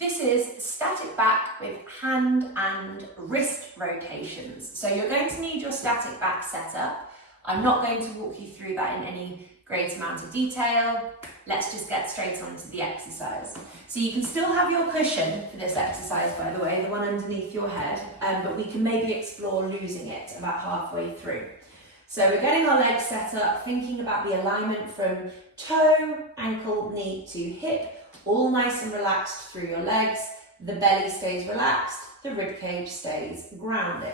This is static back with hand and wrist rotations. So you're going to need your static back set up. I'm not going to walk you through that in any great amount of detail. Let's just get straight on to the exercise. So you can still have your cushion for this exercise, by the way, the one underneath your head, but we can maybe explore losing it about halfway through. So we're getting our legs set up, thinking about the alignment from toe, ankle, knee to hip, all nice and relaxed through your legs. The belly stays relaxed, the rib cage stays grounded.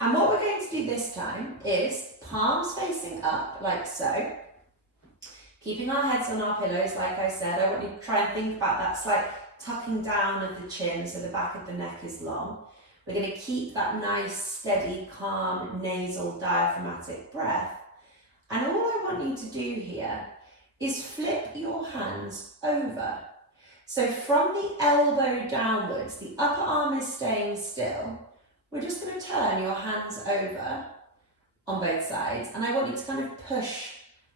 And what we're going to do this time is palms facing up like so, keeping our heads on our pillows. Like I said, I want you to try and think about that slight tucking down of the chin so the back of the neck is long. We're going to keep that nice, steady, calm, nasal, diaphragmatic breath. And all I want you to do here is flip your hands over. So from the elbow downwards, the upper arm is staying still. We're just going to turn your hands over on both sides, and I want you to kind of push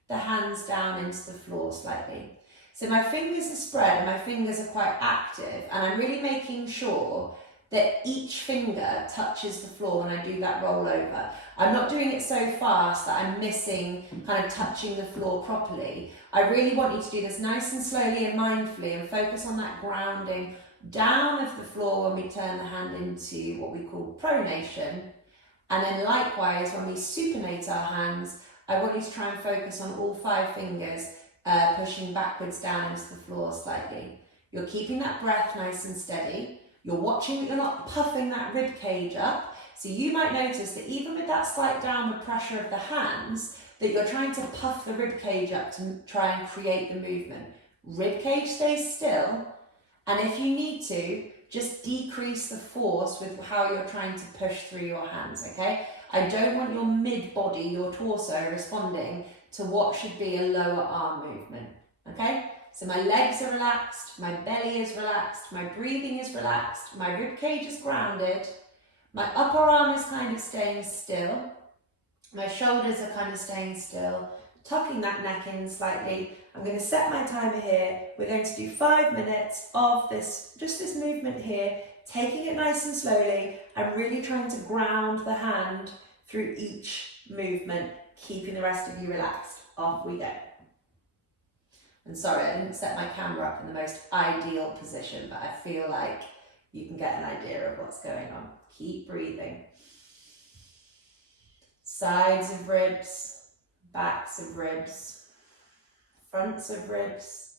the hands down into the floor slightly. So my fingers are spread and my fingers are quite active, and I'm really making sure that each finger touches the floor when I do that roll over. I'm not doing it so fast that I'm missing kind of touching the floor properly. I really want you to do this nice and slowly and mindfully and focus on that grounding down of the floor when we turn the hand into what we call pronation. And then likewise, when we supinate our hands, I want you to try and focus on all 5 fingers pushing backwards down into the floor slightly. You're keeping that breath nice and steady. You're watching that you're not puffing that rib cage up. So you might notice that even with that slight downward pressure of the hands, that you're trying to puff the rib cage up to try and create the movement. Rib cage stays still, and if you need to, just decrease the force with how you're trying to push through your hands, okay? I don't want your mid-body, your torso, responding to what should be a lower arm movement, okay? So my legs are relaxed, my belly is relaxed, my breathing is relaxed, my rib cage is grounded, my upper arm is kind of staying still, my shoulders are kind of staying still, tucking that neck in slightly. I'm going to set my timer here. We're going to do 5 minutes of this, just this movement here, taking it nice and slowly and really trying to ground the hand through each movement, keeping the rest of you relaxed. Off we go. And sorry, I didn't set my camera up in the most ideal position, but I feel like you can get an idea of what's going on. Keep breathing. Sides of ribs, backs of ribs, fronts of ribs,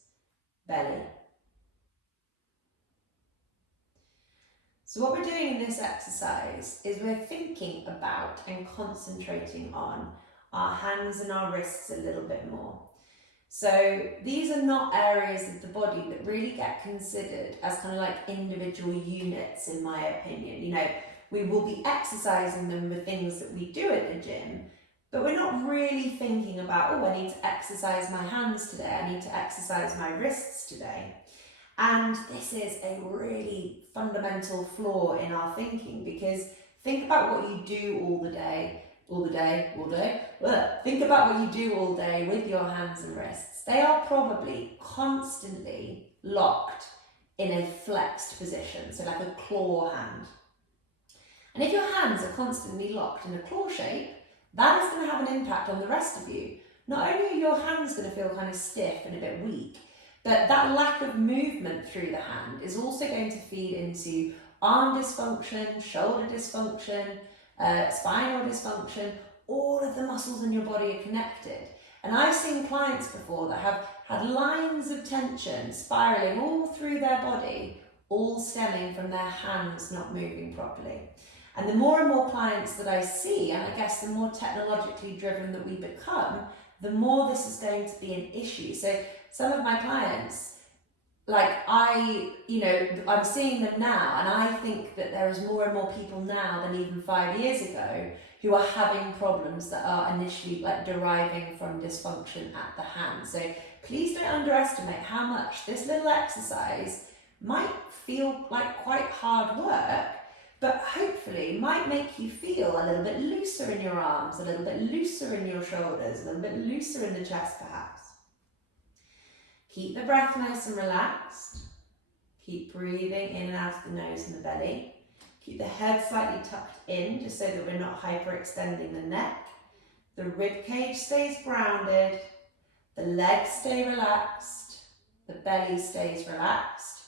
belly. So what we're doing in this exercise is we're thinking about and concentrating on our hands and our wrists a little bit more. So these are not areas of the body that really get considered as kind of like individual units, in my opinion. You know, we will be exercising them with things that we do at the gym, but we're not really thinking about, oh, I need to exercise my hands today, I need to exercise my wrists today. And this is a really fundamental flaw in our thinking, because think about what you do all day. Think about what you do all day with your hands and wrists. They are probably constantly locked in a flexed position, so like a claw hand. And if your hands are constantly locked in a claw shape, that is going to have an impact on the rest of you. Not only are your hands going to feel kind of stiff and a bit weak, but that lack of movement through the hand is also going to feed into arm dysfunction, shoulder dysfunction, spinal dysfunction. All of the muscles in your body are connected. And I've seen clients before that have had lines of tension spiraling all through their body, all stemming from their hands not moving properly. And the more and more clients that I see, and I guess the more technologically driven that we become, the more this is going to be an issue. So some of my clients, like I'm seeing them now, and I think that there is more and more people now than even 5 years ago who are having problems that are initially like deriving from dysfunction at the hand. So please don't underestimate how much this little exercise might feel like quite hard work, but hopefully might make you feel a little bit looser in your arms, a little bit looser in your shoulders, a little bit looser in the chest perhaps. Keep the breath nice and relaxed. Keep breathing in and out of the nose and the belly. Keep the head slightly tucked in, just so that we're not hyperextending the neck. The rib cage stays grounded. The legs stay relaxed. The belly stays relaxed.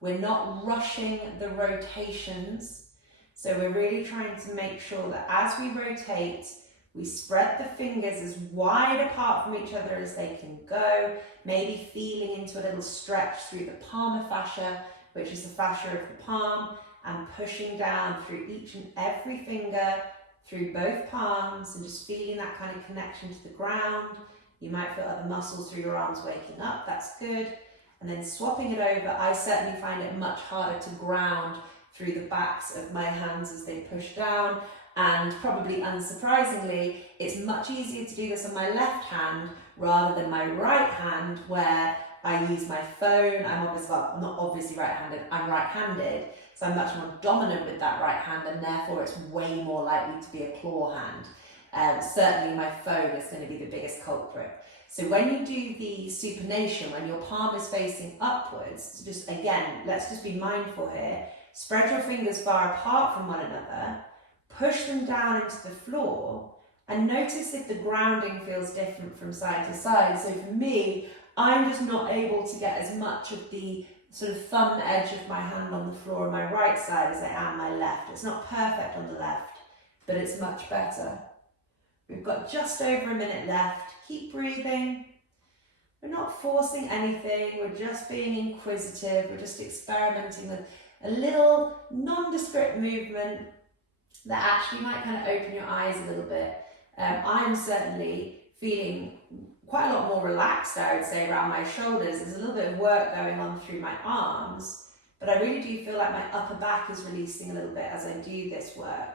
We're not rushing the rotations. So we're really trying to make sure that as we rotate, we spread the fingers as wide apart from each other as they can go, maybe feeling into a little stretch through the palmar fascia, which is the fascia of the palm, and pushing down through each and every finger, through both palms, and just feeling that kind of connection to the ground. You might feel other muscles through your arms waking up, that's good. And then swapping it over, I certainly find it much harder to ground through the backs of my hands as they push down. And probably unsurprisingly, it's much easier to do this on my left hand rather than my right hand, where I use my phone. I'm obviously, well, not obviously right-handed, I'm right-handed. So I'm much more dominant with that right hand, and therefore it's way more likely to be a claw hand. Certainly my phone is going to be the biggest culprit. So when you do the supination, when your palm is facing upwards, just again, let's just be mindful here. Spread your fingers far apart from one another. Push them down into the floor and notice if the grounding feels different from side to side. So for me, I'm just not able to get as much of the sort of thumb edge of my hand on the floor on my right side as I am my left. It's not perfect on the left, but it's much better. We've got just over a minute left. Keep breathing. We're not forcing anything. We're just being inquisitive. We're just experimenting with a little nondescript movement that actually might kind of open your eyes a little bit. I'm certainly feeling quite a lot more relaxed, I would say, around my shoulders. There's a little bit of work going on through my arms, but I really do feel like my upper back is releasing a little bit as I do this work.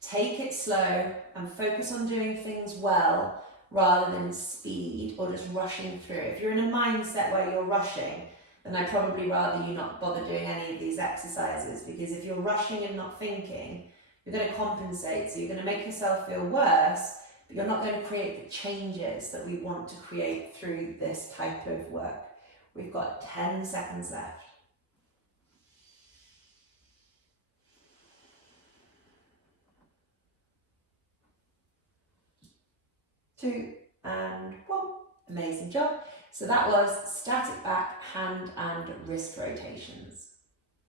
Take it slow and focus on doing things well rather than speed or just rushing through. If you're in a mindset where you're rushing, then I'd probably rather you not bother doing any of these exercises, because if you're rushing and not thinking, you're going to compensate, so you're going to make yourself feel worse, but you're not going to create the changes that we want to create through this type of work. We've got 10 seconds left. 2 and 1. Amazing job. So that was static back, hand and wrist rotations.